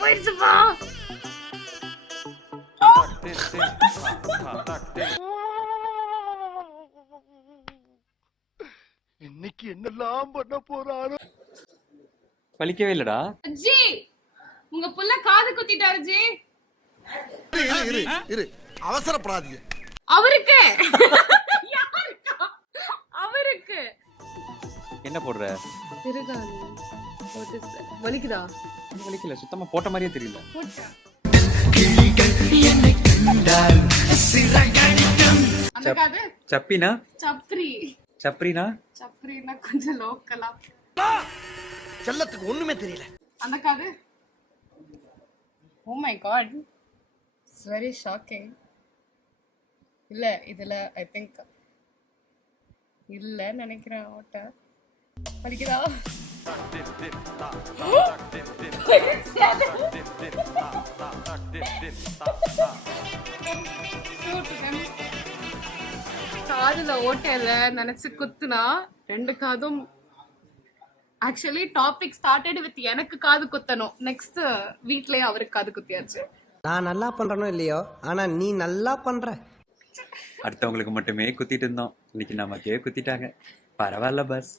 போயிடுச்சுப்பா. இன்னைக்கு என்னெல்லாம் பண்ண போறாரோ. வலிக்கவே இல்லடா. ஜி உங்க புள்ள காது குத்திட்டாரு ஜி. இரு அவசரப்படாதீங்க. அவருக்கு யாருக்கா? அவருக்கு என்ன போடுற? திருகாணி வலிக்குதா? வலிக்கல, சுத்தமா போட்ட மாதிரியே தெரியல. அந்த காது சப்பினா? சப்ரி. சப்ரினா? சப்ரினா கொஞ்சம் லோக்கலா. செல்லத்துக்கு ஒண்ணுமே தெரியல. அந்த காது oh my god, it's very shocking. இல்ல இதுல ஐ திங்க் இல்ல நினைக்கிறேன். ஓட்ட படிக்குதா? காதுல ஓட்டையில நினைச்சு குத்துனா ரெண்டு காதும். ஆக்சுவலி டாபிக் ஸ்டார்டட் வித் எனக்கு காது குத்தணும். நெக்ஸ்ட் வீட்லயே அவருக்கு காது குத்தியாச்சு. நான் நல்லா பண்றனோ இல்லையோ, ஆனா நீ நல்லா பண்ற. அடுத்தவங்களுக்கு மட்டுமே குத்திட்டு இருந்தோம், இன்னைக்கு நமக்கே குத்திட்டாங்க. பரவாயில்ல பஸ்.